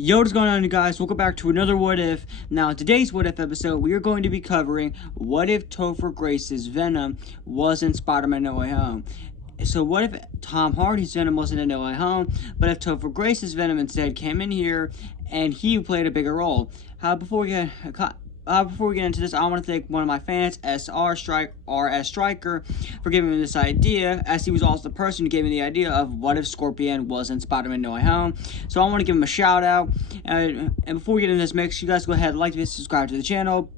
Yo, what's going on, you guys? Welcome back to another What If. Now, in today's What If episode, we are going to be covering what if Topher Grace's Venom wasn't Spider-Man No Way Home. So what if Tom Hardy's Venom wasn't in No Way Home, but if Topher Grace's Venom instead came in here and he played a bigger role? Before we get into this, I want to thank one of my fans, RS Striker, for giving me this idea, as he was also the person who gave me the idea of what if Scorpion wasn't Spider-Man No Way Home. So I want to give him a shout out. And before we get into this, make sure you guys go ahead and like this, subscribe to the channel.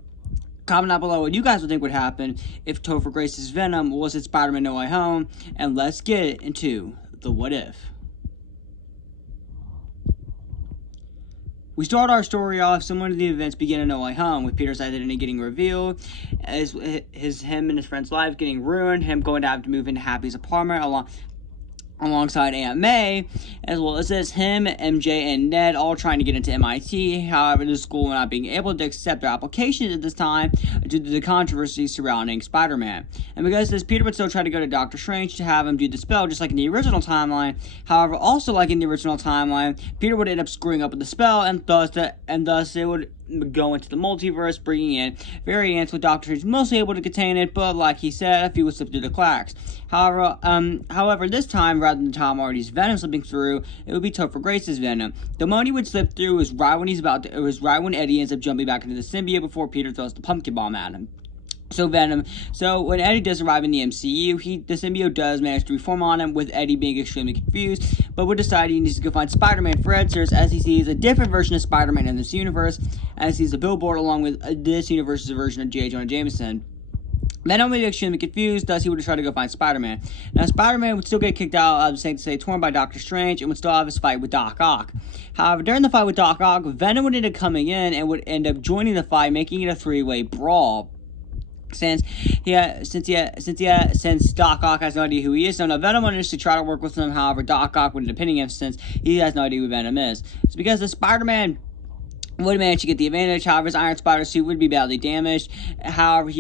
Comment down below what you guys would think would happen if Topher Grace's Venom wasn't Spider-Man No Way Home. And let's get into the what if. We start our story off similar to the events begin in No Way Home, with Peter's identity getting revealed, as him and his friend's lives getting ruined, him going to have to move into Happy's apartment alongside Aunt May, as well as this, him, MJ, and Ned all trying to get into MIT. However, the school not being able to accept their applications at this time due to the controversy surrounding Spider-Man. And because this, Peter would still try to go to Doctor Strange to have him do the spell, just like in the original timeline. However, also like in the original timeline, Peter would end up screwing up with the spell, and thus it would go into the multiverse, bringing in variants with Doctor Strange mostly able to contain it, but like he said, a few would slip through the cracks. However, this time, rather than Tom Hardy's Venom slipping through, it would be Topher Grace's Venom. The moment he would slip through was right when Eddie ends up jumping back into the symbiote before Peter throws the pumpkin bomb at him. So when Eddie does arrive in the MCU, the symbiote does manage to reform on him, with Eddie being extremely confused, but would decide he needs to go find Spider-Man for answers, as he sees a different version of Spider-Man in this universe, as he sees a billboard along with this universe's version of J. Jonah Jameson. Venom would be extremely confused, thus he would try to go find Spider-Man. Now, Spider-Man would still get kicked out of Sanctum Sanctorum by Doctor Strange and would still have his fight with Doc Ock. However, during the fight with Doc Ock, Venom would end up coming in and would end up joining the fight, making it a three-way brawl. Since Doc Ock has no idea who he is, so Venom wanted to try to work with him. However, Doc Ock would end up pinning him since he has no idea who Venom is. So because the Spider-Man would manage to get the advantage, however, his Iron Spider suit would be badly damaged. However,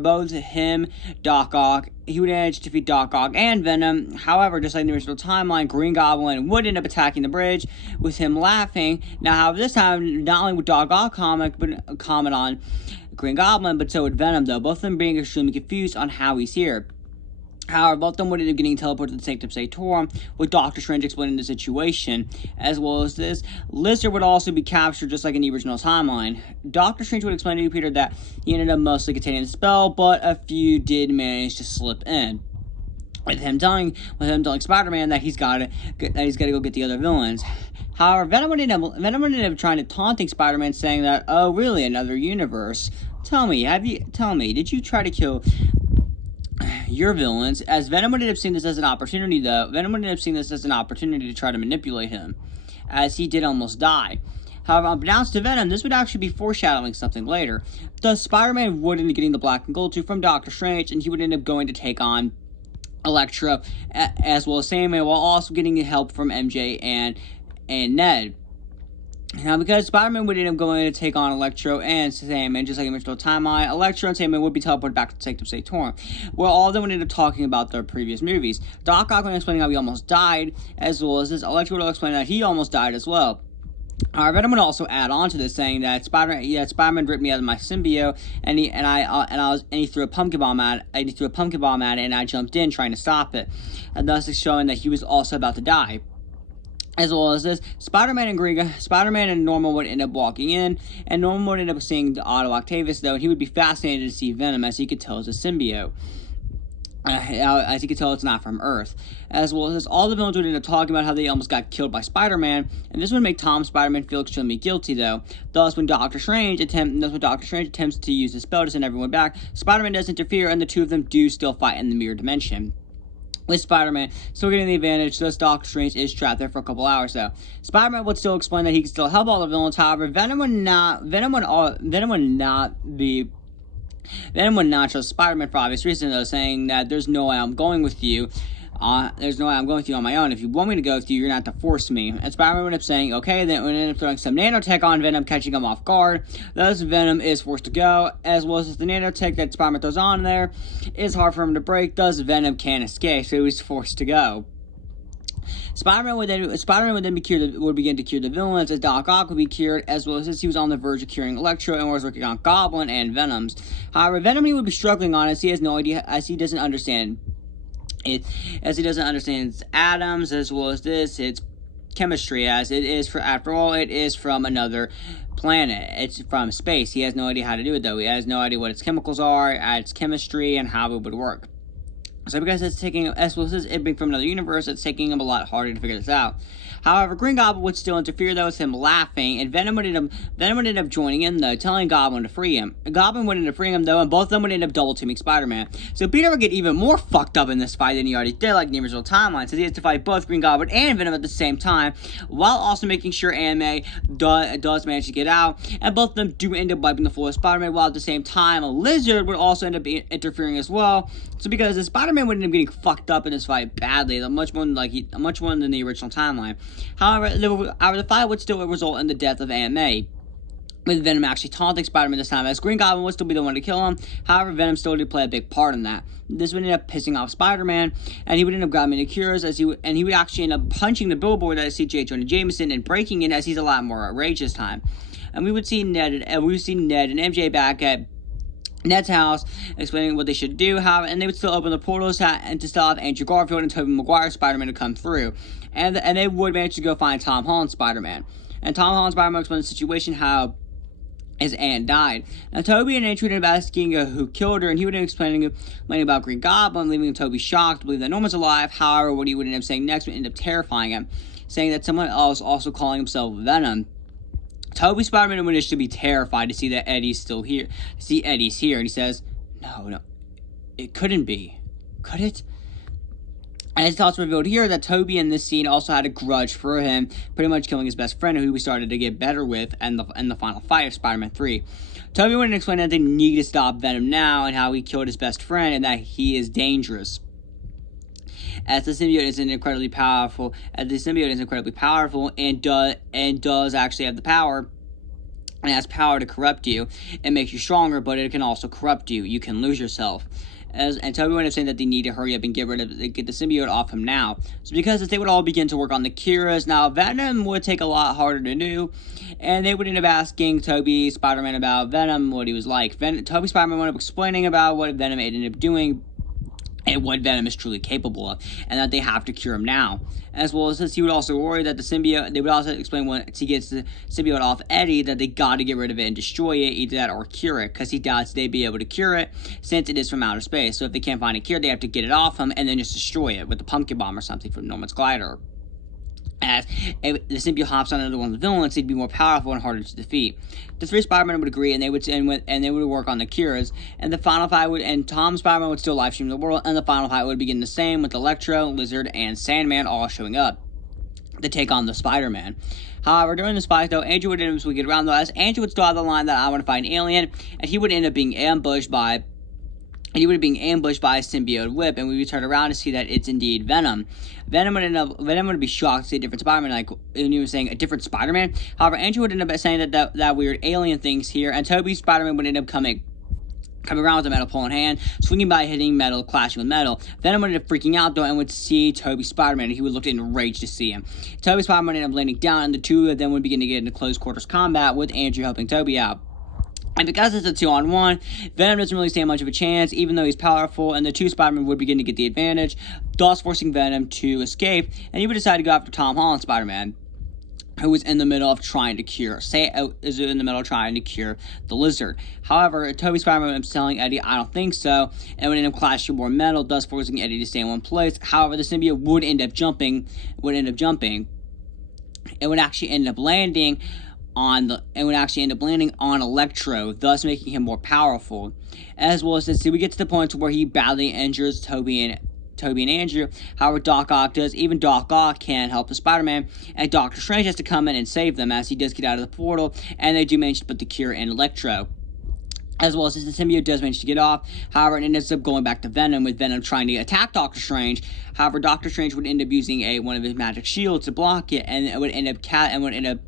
both him, Doc Ock, he would manage to defeat Doc Ock and Venom. However, just like in the original timeline, Green Goblin would end up attacking the bridge, with him laughing. Now, however, this time, not only would Doc Ock comment on Green Goblin, but so would Venom, though, both of them being extremely confused on how he's here. However, both of them would end up getting teleported to the Sanctum Sanctorum, with Doctor Strange explaining the situation. As well as this, Lizard would also be captured just like in the original timeline. Doctor Strange would explain to Peter that he ended up mostly containing the spell, but a few did manage to slip in. With him telling Spider-Man that he's got to go get the other villains. However, Venom would end up trying to taunting Spider-Man, saying that, "Oh, really? Another universe? Tell me, did you try to kill your villains?" As Venom would end up seeing this as an opportunity, though. Venom would end up seeing this as an opportunity to try to manipulate him, as he did almost die. However, unbeknownst to Venom, this would actually be foreshadowing something later. Thus, Spider-Man would end up getting the Black and Gold suit from Doctor Strange, and he would end up going to take on Elektra, as well as Sandman, while also getting help from MJ and Ned. Now, because Spider-Man would end up going to take on Electro and Sandman, just like in the original timeline, Electro and Sandman would be teleported back to the Sanctum Sanctorum, where all of them would end up talking about their previous movies. Doc Ock would explain how he almost died, as well as this, Electro would explain that he almost died as well. Venom would also add on to this, saying that Spider-Man ripped me out of my symbiote, and he threw a pumpkin bomb at it, and I jumped in trying to stop it, and thus showing that he was also about to die. As well as this, Spider-Man and Norman would end up walking in, and Norman would end up seeing Otto Octavius, though, and he would be fascinated to see Venom, as he could tell it's a symbiote. As he could tell, it's not from Earth. As well as this, all the villains would end up talking about how they almost got killed by Spider-Man, and this would make Tom Spider-Man feel extremely guilty, though. Thus, when Doctor Strange attempts to use the spell to send everyone back, Spider-Man does interfere, and the two of them do still fight in the mirror dimension, with Spider-Man still getting the advantage, thus Doctor Strange is trapped there for a couple hours, though. Spider-Man would still explain that he can still help all the villains. However, Venom would not trust Spider-Man for obvious reasons, though, saying that there's no way I'm going with you. There's no way I'm going with you on my own. If you want me to go with you, you're going to have to force me. And Spider-Man would end up saying, okay, then would end up throwing some nanotech on Venom, catching him off guard. Thus, Venom is forced to go, as well as the nanotech that Spider-Man throws on there is hard for him to break. Thus, Venom can't escape, so he's forced to go. Spider-Man would then begin to cure the villains, as Doc Ock would be cured, as well as he was on the verge of curing Electro and was working on Goblin and Venoms. However, Venom he would be struggling on, as he has no idea, as he doesn't understand its atoms, as well as its chemistry, as it is after all it is from another planet. It's from space. He has no idea how to do it though. He has no idea what its chemicals are, its chemistry, and how it would work. So because it's taking, as well as it being from another universe, it's taking him a lot harder to figure this out. However, Green Goblin would still interfere though with him laughing, and Venom would end up joining in though, telling Goblin to free him. Goblin would end up freeing him though, and both of them would end up double teaming Spider-Man. So Peter would get even more fucked up in this fight than he already did, like in the original timeline, since he has to fight both Green Goblin and Venom at the same time, while also making sure Anime does manage to get out, and both of them do end up wiping the floor with Spider-Man, while at the same time, a Lizard would also end up interfering as well. So because the Spider-Man would end up getting fucked up in this fight badly, much more than the original timeline. However, the fight would still result in the death of Aunt May, with Venom actually taunting Spider-Man this time, as Green Goblin would still be the one to kill him. However, Venom still did play a big part in that. This would end up pissing off Spider-Man, and he would end up grabbing the cures, he would actually end up punching the billboard that C.J. Jonah Jameson and breaking it, as he's a lot more outraged this time. And we would see Ned and MJ back at Ned's house, explaining what they should do, and they would still open the portals and to still have Andrew Garfield and Tobey Maguire Spider-Man to come through. And they would manage to go find Tom Holland Spider-Man. And Tom Holland Spider-Man explained the situation, how his aunt died. Now, Tobey and Andrew would end up asking who killed her, and he would end up explaining about Green Goblin, leaving Tobey shocked to believe that Norman's alive. However, what he would end up saying next would end up terrifying him, saying that someone else also calling himself Venom. Tobey Spider-Man would initially be terrified to see that Eddie's here, and he says, No, it couldn't be. Could it? And his thoughts revealed here that Tobey in this scene also had a grudge for him, pretty much killing his best friend, who we started to get better with in the final fight of Spider-Man 3. Tobey would explain that they need to stop Venom now, and how he killed his best friend, and that he is dangerous. As the symbiote is incredibly powerful, and does actually have the power, and has power to corrupt you. It makes you stronger, but it can also corrupt you. You can lose yourself. And Tobey would have saying that they need to hurry up and get the symbiote off him now. So because they would all begin to work on the cures, now Venom would take a lot harder to do, and they would end up asking Tobey Spider-Man about Venom, what he was like. Tobey Spider-Man would end up explaining about what Venom ended up doing, and what Venom is truly capable of, and that they have to cure him now. As well as this, he would also worry that they would also explain once he gets the symbiote off Eddie, that they got to get rid of it and destroy it, either that or cure it, because he doubts they'd be able to cure it, since it is from outer space. So if they can't find a cure, they have to get it off him, and then just destroy it with the pumpkin bomb or something from Norman's glider. As the symbiote hops on another one of the villains, he'd be more powerful and harder to defeat. The three Spider-Men would agree, and they would work on the cures. And the final fight and Tom Spider-Man would still live stream the world, and the final fight would begin the same, with Electro, Lizard, and Sandman all showing up to take on the Spider-Man. However, during this fight, though, Andrew would end up get around, though, as Andrew would still have the line that I want to find an alien, and he would end up being ambushed by a symbiote whip, and we would turn around to see that it's indeed Venom. Venom would be shocked to see a different Spider-Man, and he was saying a different Spider-Man. However, Andrew would end up saying that weird alien thing's here, and Tobey's Spider-Man would end up coming around with a metal pole in hand, swinging by, hitting metal, clashing with metal. Venom would end up freaking out, though, and would see Tobey Spider-Man, and he would look enraged to see him. Tobey Spider-Man would end up landing down, and the two of them would begin to get into close quarters combat, with Andrew helping Tobey out. And because it's a 2-on-1, Venom doesn't really stand much of a chance, even though he's powerful, and the two Spider-Men would begin to get the advantage, thus forcing Venom to escape, and he would decide to go after Tom Holland Spider-Man, who was in the middle of trying to cure the Lizard. However, Tobey Spider-Man was telling Eddie, I don't think so, and would end up clashing more metal, thus forcing Eddie to stay in one place. However, the symbiote would end up jumping. It would actually end up landing on Electro, thus making him more powerful. As well as this, we get to the point where he badly injures Tobey and Andrew. However, Doc Ock can't help the Spider-Man, and Doctor Strange has to come in and save them, as he does get out of the portal, and they do manage to put the cure in Electro. As well as the symbiote does manage to get off. However, it ends up going back to Venom, with Venom trying to attack Doctor Strange. However, Doctor Strange would end up using one of his magic shields to block it, and it would end up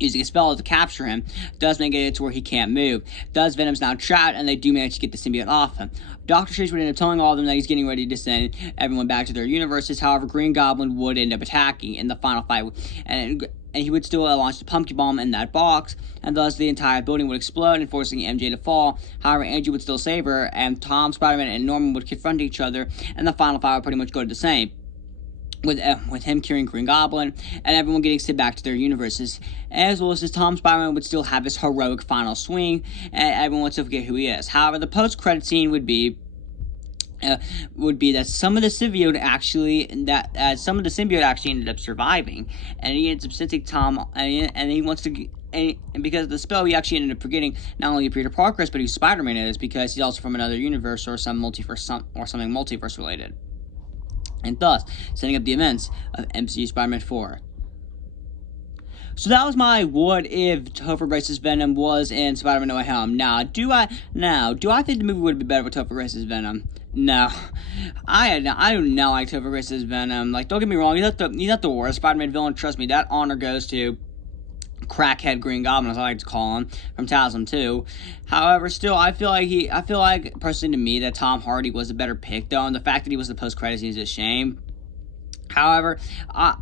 using a spell to capture him, does make it to where he can't move. Thus, Venom's now trapped, and they do manage to get the symbiote off him. Doctor Strange would end up telling all of them that he's getting ready to send everyone back to their universes. However, Green Goblin would end up attacking in the final fight, and he would still launch the pumpkin bomb in that box, and thus the entire building would explode and forcing MJ to fall. However, Andrew would still save her, and Tom, Spider-Man, and Norman would confront each other, and the final fight would pretty much go to the same. With him curing Green Goblin and everyone getting sent back to their universes, as well as Tom Spider-Man would still have his heroic final swing, and everyone would still forget who he is. However, the post-credit scene would be that some of the symbiote actually ended up surviving, and he ends up sending Tom, and he wants to. And because of the spell, he actually ended up forgetting not only Peter Parker is, but who Spider-Man is, because he's also from another universe or something multiverse related. And thus, setting up the events of MCU Spider-Man 4. So that was my what if Topher Grace's Venom was in Spider-Man No Way Home. Now, do I think the movie would be better with Topher Grace's Venom? No. I do not like Topher Grace's Venom. Like, don't get me wrong, he's not the worst Spider-Man villain. Trust me, that honor goes to Crackhead Green Goblin, as I like to call him, from TASM 2. However, still, I feel like, personally to me, that Tom Hardy was a better pick, though, and the fact that he was the post-credits is a shame. However, I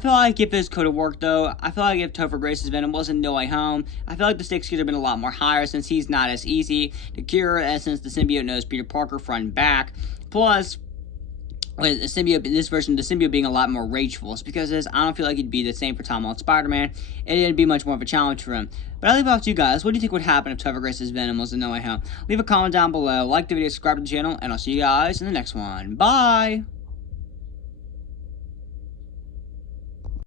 feel like if this could have worked, though, I feel like if Topher Grace's Venom wasn't No Way Home, I feel like the stakes could have been a lot more higher, since he's not as easy to cure, and since the symbiote knows Peter Parker front and back. Plus, with the symbiote, in this version, the symbiote being a lot more rageful. It's because I don't feel like it'd be the same for Tom Holland Spider-Man. It'd be much more of a challenge for him. But I'll leave it up to you guys. What do you think would happen if Topher Grace's Venom was in No Way Home? Leave a comment down below, like the video, subscribe to the channel, and I'll see you guys in the next one. Bye!